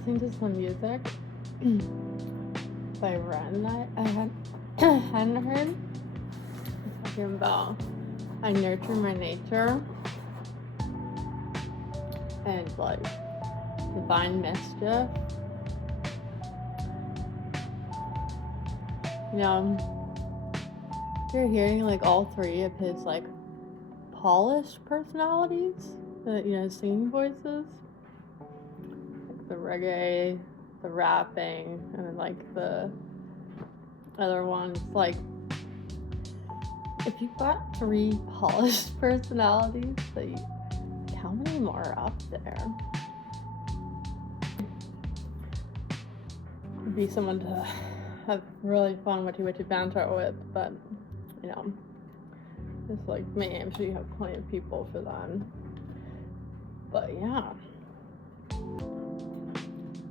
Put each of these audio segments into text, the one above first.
listening to some music by Ren that I hadn't heard. It's talking about I nurture my nature and like divine mischief. You know, you're hearing like all three of his like polished personalities, singing voices, like the reggae, the rapping, and then like the other ones. Like, if you've got three polished personalities, how many more are up there? Would be someone to have really fun witty banter with, but just like me, I'm sure you have plenty of people for that. But yeah,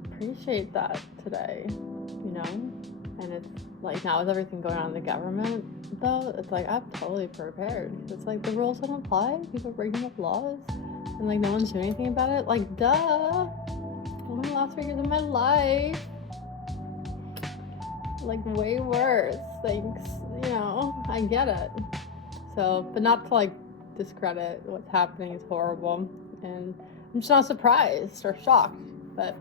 appreciate that today, and it's like now with everything going on in the government, though, it's like I'm totally prepared. It's like the rules don't apply, people breaking up laws, and like no one's doing anything about it. Like, duh, one of the last 3 years of my life, like way worse. Thanks, I get it. So, but not to like discredit what's happening is horrible, and I'm just not surprised or shocked, but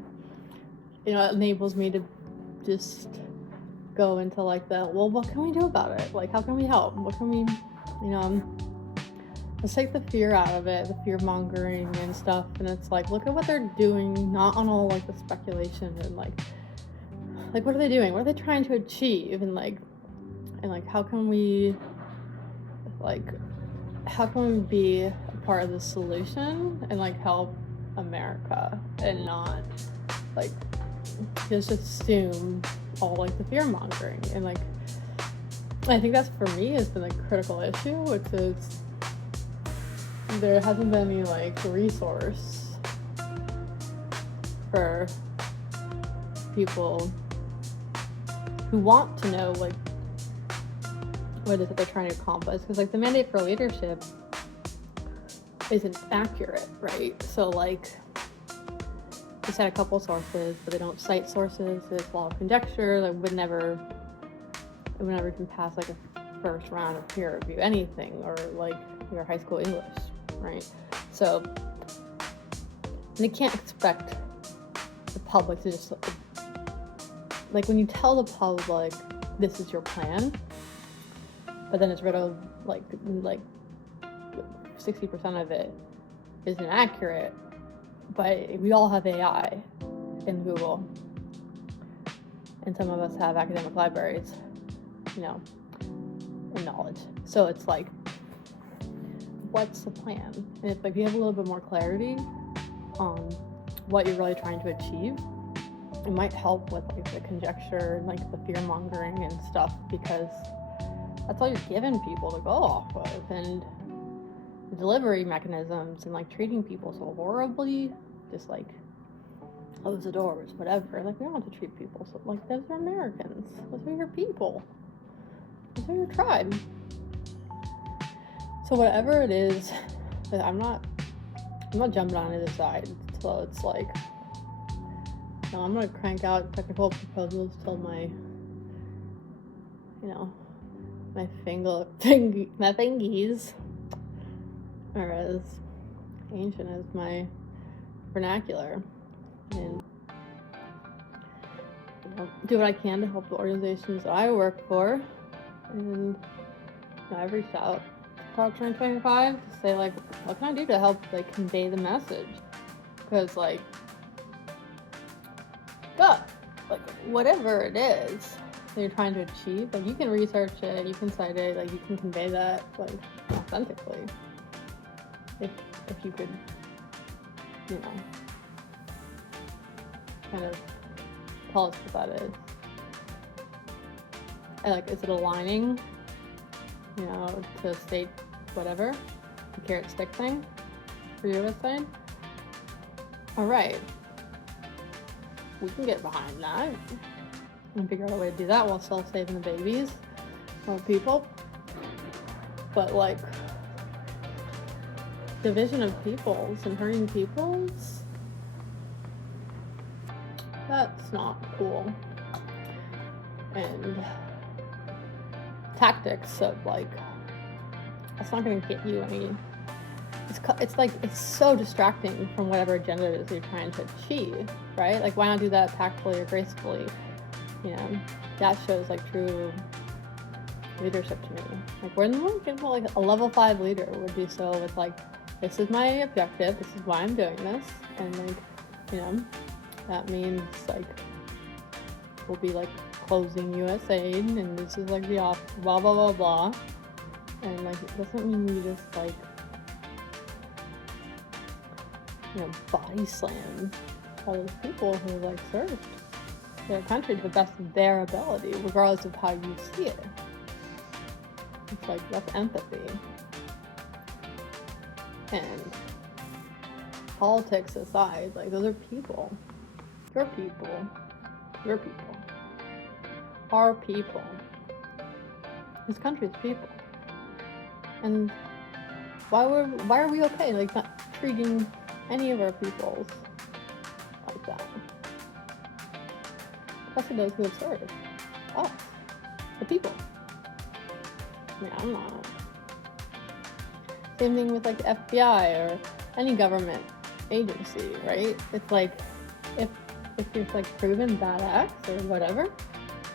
it enables me to just go into like what can we do about it? Like, how can we help? What can we, let's take the fear out of it, the fear mongering and stuff, and it's like, look at what they're doing, not on all like the speculation and like what are they doing? What are they trying to achieve? And how can we be a part of the solution and like help America and not like just assume all like the fear mongering. And like I think that's for me has been a critical issue, which is there hasn't been any like resource for people who want to know like what it is that they're trying to accomplish, because like the mandate for leadership isn't accurate, right? So like they cite a couple sources, but they don't cite sources. It's a lot of conjecture. It would never even pass like a first round of peer review anything, or like your high school English, right? So and you can't expect the public to just like when you tell the public this is your plan, but then it's rid of like 60% of it is inaccurate. But we all have AI in Google, and some of us have academic libraries, and knowledge. So it's like, what's the plan? And if like you have a little bit more clarity on what you're really trying to achieve, it might help with like the conjecture and like the fear mongering and stuff, because that's all you're giving people to go off of, and the delivery mechanisms and like treating people so horribly, just like close the doors, whatever. Like, we don't have to treat people so like those are Americans. Those are your people. Those are your tribe. So whatever it is, I'm not jumping on either side. So it's like, I'm gonna crank out technical proposals till my fingies are as ancient as my vernacular, and do what I can to help the organizations that I work for. And I've reached out to Prop 2025 to say like, what can I do to help like convey the message? Because like, whatever it is that you're trying to achieve, like you can research it, you can cite it, like you can convey that like authentically. If you could, kind of tell us what that is. And like, is it aligning, to state whatever, the carrot stick thing for your side? All right. We can get behind that and figure out a way to do that while still saving the babies or people. But like, division of peoples and hurting peoples, That's not cool. And tactics of like, that's not going to get you any. It's like, it's so distracting from whatever agenda it is you're trying to achieve, right? Like, why not do that tactfully or gracefully? You know, that shows like true leadership to me. Like, we're like a level 5 leader would do so with like, this is my objective, this is why I'm doing this, and like, you know, that means like we'll be like closing USAID, and this is like the blah blah blah blah, and like it doesn't mean you just like, you know, body slam all those people who like served their country to the best of their ability, regardless of how you see it. It's like, that's empathy. And politics aside, like, those are people. Your people. Your people. Our people. This country's people. And why are we okay, like, not treating any of our peoples like that? Especially those who have served us, the people. I mean, I'm not. Same thing with like the FBI or any government agency, right? It's like, if you're like proven bad acts or whatever,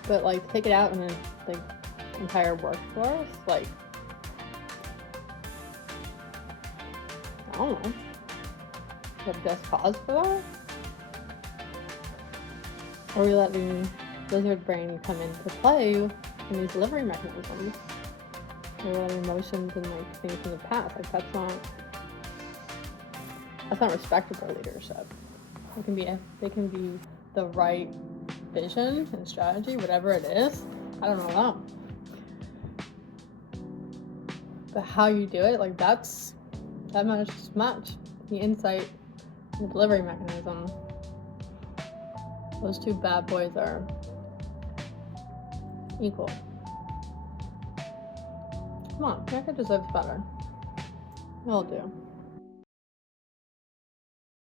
but like take it out in the like entire workforce, like, I don't know, you have just cause for that? Or are we letting lizard brain come into play in these delivery mechanisms? Or letting emotions and like things from the past? Like, that's not respectable leadership. They can be the right vision and strategy, whatever it is. I don't know. But how you do it, like, that matters much. The insight, the delivery mechanism. Those two bad boys are equal. Come on, America deserves better. We all do.